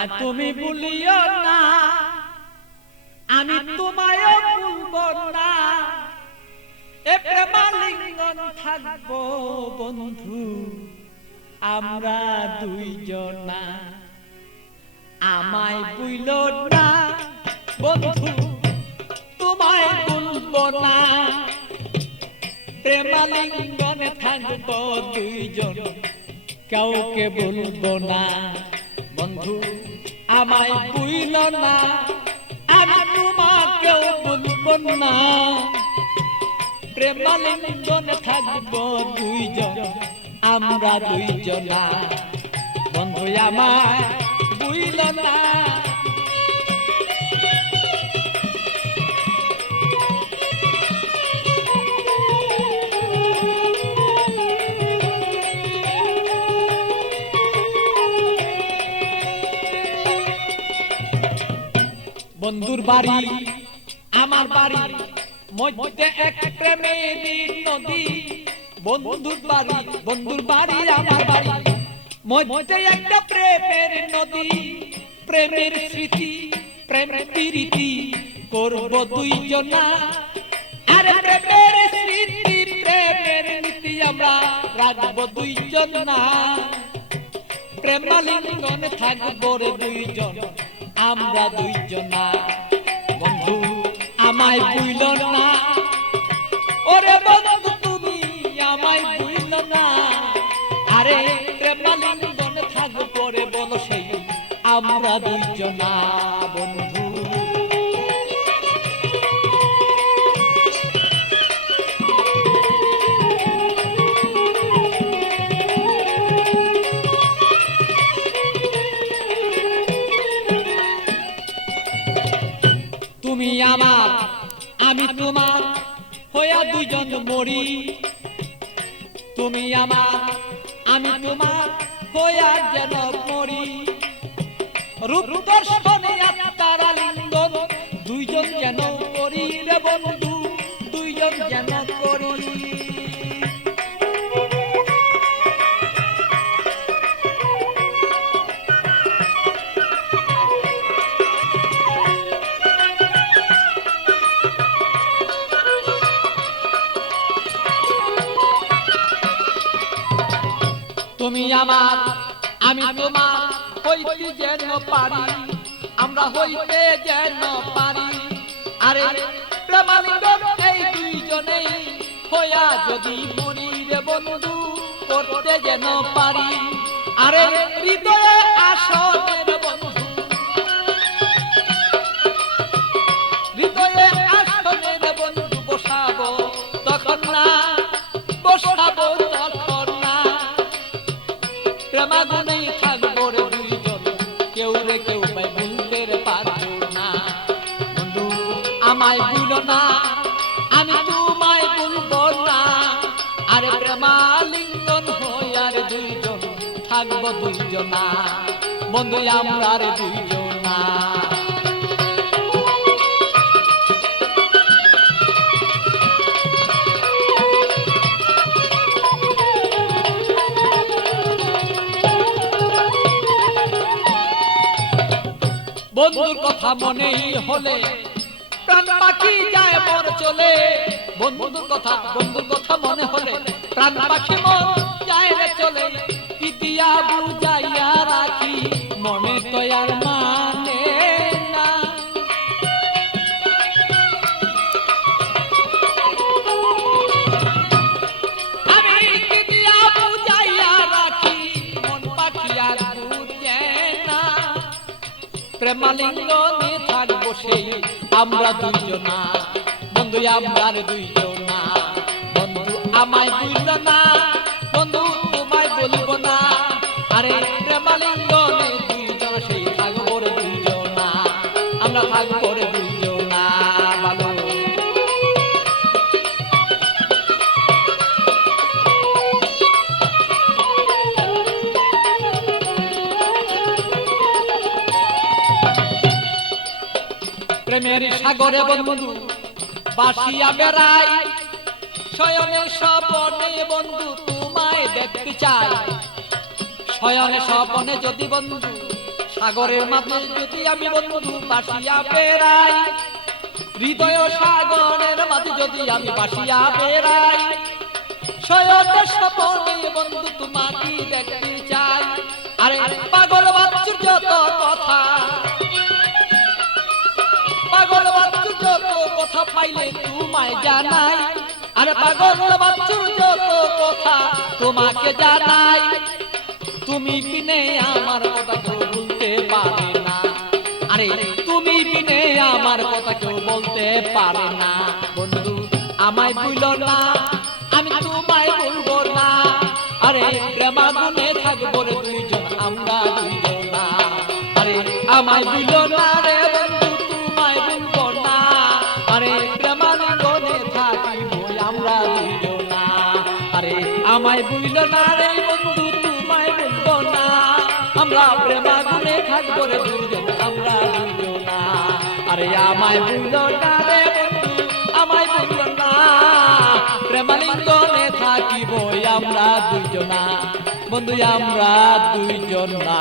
আমায় তুমি ভুলিও না, আমি তোমায় ভুলবো না। এ প্রেমালিঙ্গন থাকবো বন্ধু আমরা দুইজনা। আমায় ভুলো না বন্ধু, তোমায় ভুলবো না। প্রেমালিঙ্গনে থাকবো দুইজন, কাউকে ভুলবো না। বন্ধু আমায় ভুলো না, আমি তোমাকেও ভুলবো না। প্রেমালিঙ্গনে থাকবো দুইজন আমরা দুইজনা। বন্ধু আমায় ভুলো না। বন্ধুর বাড়ি আমার বাড়ি, মধ্যে এক প্রেমের নদী। বন্ধুর বাড়ি আমার বাড়ি, মধ্যে একটা প্রেমের নদী। প্রেমের স্মৃতি প্রেম প্রীতি করব দুইজনা। আরে প্রেমের স্মৃতি প্রেমের নীতি আমরা রাখবো দুইজনা। প্রেমালিঙ্গনে থাকবো রে দুইজন আমরা দুইজনা। বন্ধু আমায় ভুলো না, ওরে বন্ধু তুমি আমায় ভুলো না। আরে প্রেমালিঙ্গনে থাকবো রে বলো সেই আমরা দুইজনা। বন্ধু তুমি আমার আমি তোমার হইয়া দুইজন মরি। তুমি আমার আমি তোমার হইয়া যেন মরি। রূপ দর্শনে আত্মার আলিঙ্গন দুইজন যেন করি রে বন্ধু, দুইজন যেন করি। তুমি আমার আমি তোমার হইতে যেন পারি, আমরা হইতে যেন পারি। আরে প্রেমালিঙ্গন এই দুইজনেই হইয়া যদি মরি রে বন্ধু করতে যেন পারি। আরে হৃদয়ে আসনে রে বন্ধু, হৃদয়ে আসনে রে বন্ধু বসাবো তখন না, বসাবো তখন না। প্রেমাগুনেই থাকবো রে দুইজন, কেউ রে কেউ পাই ভুলতে পারবো না। বন্ধু আমায় ভুলো না, আমি তোমায় ভুলবো না। আরে প্রেমালিঙ্গন হইয়া রে দুইজন থাকবো দুইজনা। বন্ধু আমরা রে দুইজনা। বন্ধুর কথা মনেই হলে প্রাণ পাখি যায় মন চলে। বন্ধুর কথা মনে হলে প্রাণ পাখি মন যায় রে চলে। কি দিয়া বুঝাইয়া রাখি মনে তো আর মানে না। আমি কি দিয়া বুঝাইয়া রাখি মন পাখি আর বুঝে না। প্রেমালিঙ্গনে থাকবো সেই আমরা দুইজনা। বন্ধু আমরা দুইজনা। বন্ধু আমায় ভুলো না, বন্ধু তোমায় বলবো না। আরে প্রেমালিঙ্গনে দুইজন সেই থাকবো রে দুইজনা, আমরা থাকবো রে দুইজনা। ভালো প্রেমের সাগরে বন্ধু বাসিয়া বেড়াই। শয়নে স্বপনে বন্ধু তোমায় দেখতে চাই। শয়নে স্বপনে যদি বন্ধু সাগরের মাঝে যদি আমি বন্ধু বাসিয়া বেড়াই, হৃদয় সাগরের মাঝে যদি আমি বাসিয়া বেড়াই, শয়নের স্বপনে বন্ধু তোমাকে দেখতে চাই। আরে পাগল বাচ্চুর যত কথা, পাগল বাচ্চুর যত কথা পাইলে তোমায় জানাই। আরে পাগল বাচ্চুর যত কথা তোমাকে জানাই। তুমি বিনে আমার কথা কেউ বলতে পারে না। আরে তুমি বিনে আমার কথা কেউ বলতে পারে না। বন্ধু আমায় ভুলো না, আমি তোমায় ভুলবো না। আরে প্রেমাগুনে থাকবো রে দুইজন আমরা দুইজনা। আরে আমায় ভুলো না রে বন্ধু, তোমায় ভুলবো না। আরে প্রেমাগুনে থাকিব আমরা দুইজনা। আরে আমায় ভুলো না রে বন্ধু, তোমায় ভুলবো না। আমরা প্রেমাগুনে থাকবো রে দুইজন আমরা দুইজনা। আরে আমায় ভুলো না রে বন্ধু, আমায় ভুলো না। প্রেমালিঙ্গনে থাকিব আমরা দুইজনা, বন্ধু আমরা দুইজনা।